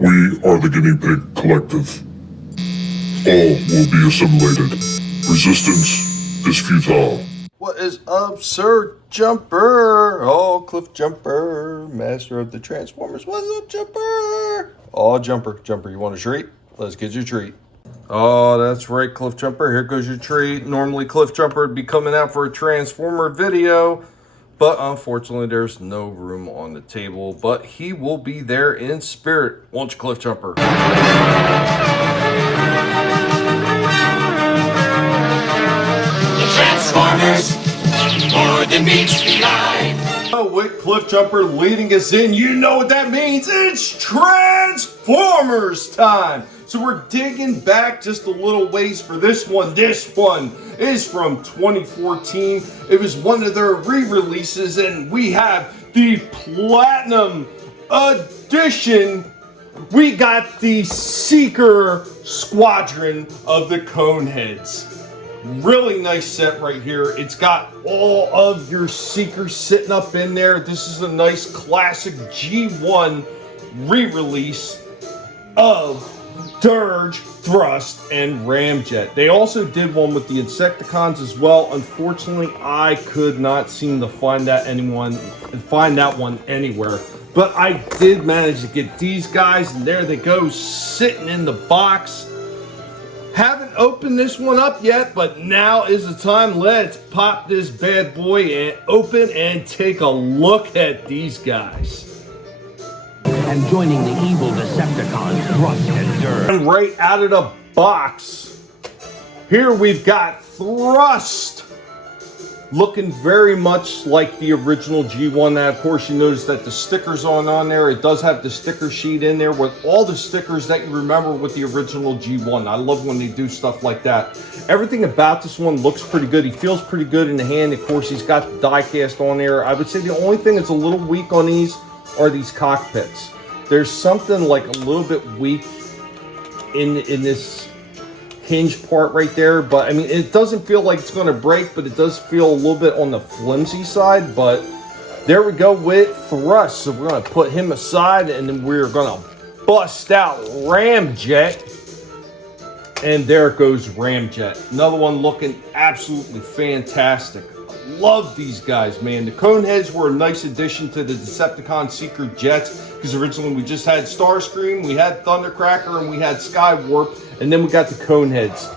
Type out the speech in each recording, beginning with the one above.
We are the Guinea Pig Collective. All will be assimilated. Resistance is futile. What is up, Sir Jumper? Oh, Cliff Jumper, master of the Transformers. What's up, Jumper? Oh, Jumper, you want a treat? Let's get your treat. Oh, that's right, Cliff Jumper. Here goes your treat. Normally, Cliff Jumper would be coming out for a Transformer video, but unfortunately, there's no room on the table. But he will be there in spirit. Won't you, Cliff Jumper? The Transformers, more than meets the eye. Oh, with Cliff Jumper leading us in, you know what that means. It's Transformers time. So we're digging back just a little ways for this one. This one is from 2014. It was one of their re-releases, and we have the Platinum Edition. We got the Seeker Squadron of the Coneheads. Really nice set right here. It's got all of your Seekers sitting up in there. This is a nice classic G1 re-release of Dirge, Thrust, and Ramjet. They also did one with the Insecticons as well. Unfortunately, I could not seem to find that one anywhere. But I did manage to get these guys, and there they go, sitting in the box. Haven't opened this one up yet, but now is the time. Let's pop this bad boy and open and take a look at these guys. And joining the evil Decepticons, Thrust and Dirge. And right out of the box, here we've got Thrust. Looking very much like the original G1. Now, of course, you notice that the stickers on there. It does have the sticker sheet in there with all the stickers that you remember with the original G1. I love when they do stuff like that. Everything about this one looks pretty good. He feels pretty good in the hand. Of course, he's got the die cast on there. I would say the only thing that's a little weak on these are these cockpits. There's something like a little bit weak in this hinge part right there, but I mean, it doesn't feel like it's going to break, but it does feel a little bit on the flimsy side. But there we go with Thrust. So we're going to put him aside, and then we're going to bust out Ramjet. And there goes Ramjet. Another one looking absolutely fantastic. Love these guys, man. The Coneheads were a nice addition to the Decepticon Seeker Jets, because originally we just had Starscream, we had Thundercracker, and we had Skywarp, and then we got the Coneheads.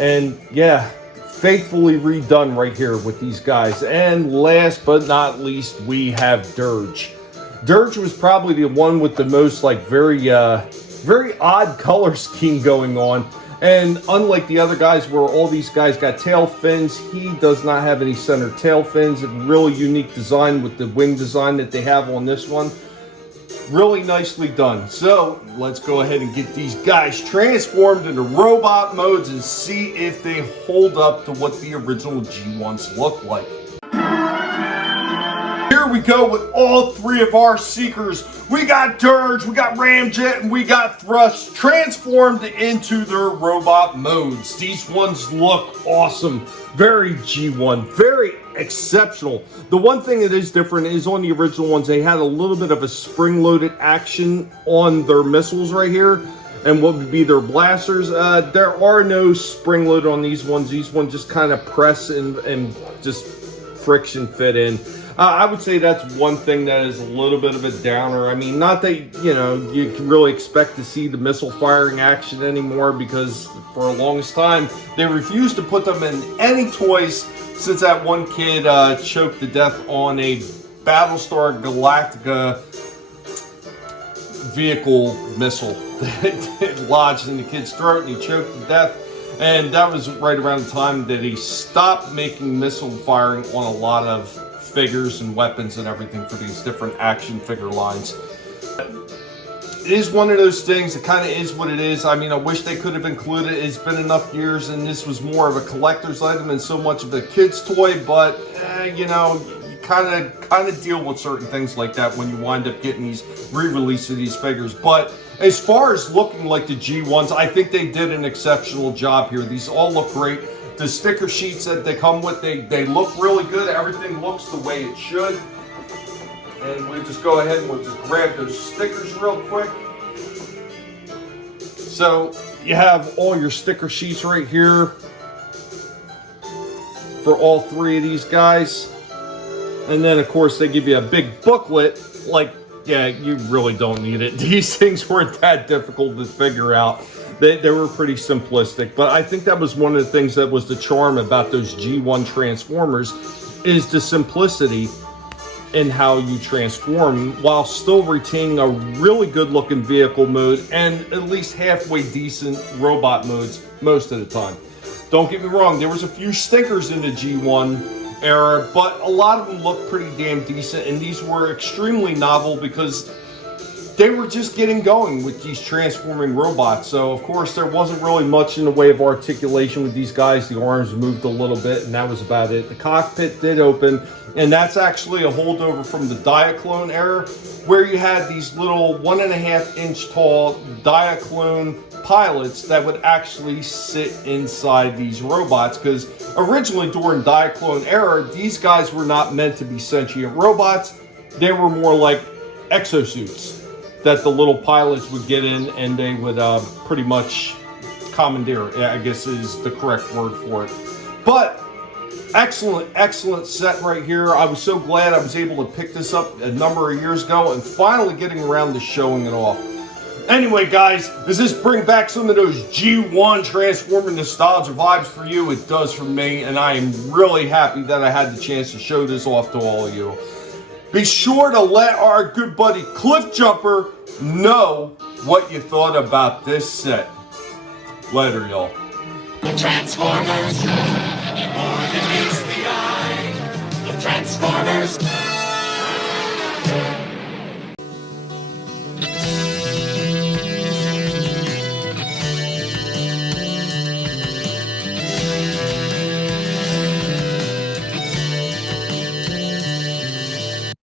And yeah, faithfully redone right here with these guys. And last but not least, we have Dirge. Dirge was probably the one with the most very odd color scheme going on. And unlike the other guys where all these guys got tail fins, he does not have any center tail fins. A really unique design with the wing design that they have on this one. Really nicely done. So let's go ahead and get these guys transformed into robot modes and see if they hold up to what the original G1s look like. Here we go with all three of our Seekers. We got Dirge, we got Ramjet, and we got Thrust transformed into their robot modes. These ones look awesome. Very G1, very exceptional. The one thing that is different is on the original ones, they had a little bit of a spring-loaded action on their missiles right here, and what would be their blasters. There are no spring-loaded on these ones. These ones just kind of press and just friction fit in. I would say that's one thing that is a little bit of a downer. I mean, not that, you can really expect to see the missile firing action anymore, because for the longest time, they refused to put them in any toys since that one kid choked to death on a Battlestar Galactica vehicle missile that lodged in the kid's throat, and he choked to death. And that was right around the time that he stopped making missile firing on a lot of figures and weapons and everything for these different action figure lines. It is one of those things. It kind of is what it is. I mean, I wish they could have included it. It's been enough years, and this was more of a collector's item and so much of a kid's toy. But you kind of deal with certain things like that when you wind up getting these re-releases of these figures. But as far as looking like the G1s, I think they did an exceptional job here. These all look great. The sticker sheets that they come with, they look really good. Everything looks the way it should. And we'll just go ahead and we'll just grab those stickers real quick. So you have all your sticker sheets right here for all three of these guys. And then of course they give you a big booklet. Like, yeah, you really don't need it. These things weren't that difficult to figure out. They were pretty simplistic, but I think that was one of the things that was the charm about those G1 Transformers, is the simplicity in how you transform while still retaining a really good looking vehicle mode and at least halfway decent robot modes most of the time. Don't get me wrong, there was a few stinkers in the G1 era, but a lot of them looked pretty damn decent, and these were extremely novel because they were just getting going with these transforming robots. So of course there wasn't really much in the way of articulation with these guys. The arms moved a little bit and that was about it. The cockpit did open, and that's actually a holdover from the Diaclone era, where you had these little 1.5 inch tall Diaclone pilots that would actually sit inside these robots, because originally during Diaclone era, these guys were not meant to be sentient robots. They were more like exosuits that the little pilots would get in, and they would pretty much commandeer, I guess is the correct word for it. But excellent set right here. I was so glad I was able to pick this up a number of years ago and finally getting around to showing it off. Anyway, guys, does this bring back some of those G1 Transformer nostalgia vibes for you? It does for me, and I am really happy that I had the chance to show this off to all of you. Be sure to let our good buddy Cliff Jumper know what you thought about this set. Later, y'all. The Transformers, more than meets the eye. The Transformers.